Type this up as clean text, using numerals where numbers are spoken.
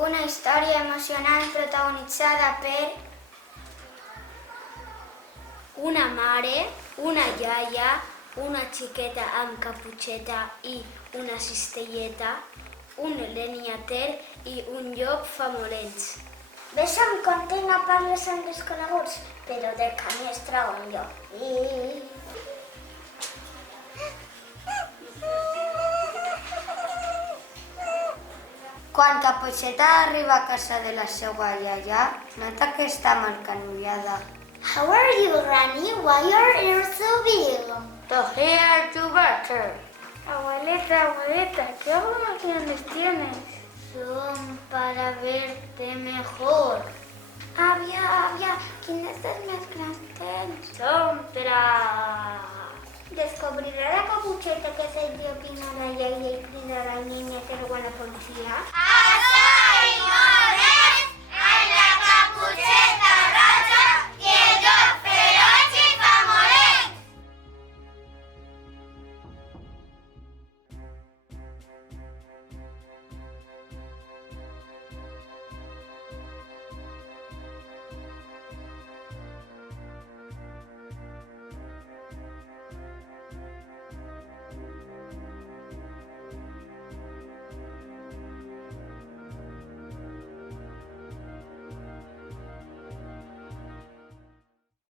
Una història emocionant protagonitzada per una mare, una iaia, una xiqueta amb caputxeta i una cistelleta, un leniater i un llop famolents. Ves amb compte i no parles amb desconeguts, però del camí es trau un llop. Quan Caputxeta arriba a casa de la seva iaia, nota que està mal canviada. How are you, Granny? Why are you so big? To hear you better. Abuelita, ¿qué obligaciones tienes? Son para verte mejor. Àvia, quines dels més grans tens? Son para... Descobrirà la Caputxeta que és el llop i no la iaia i crida a la niña que es buena policía.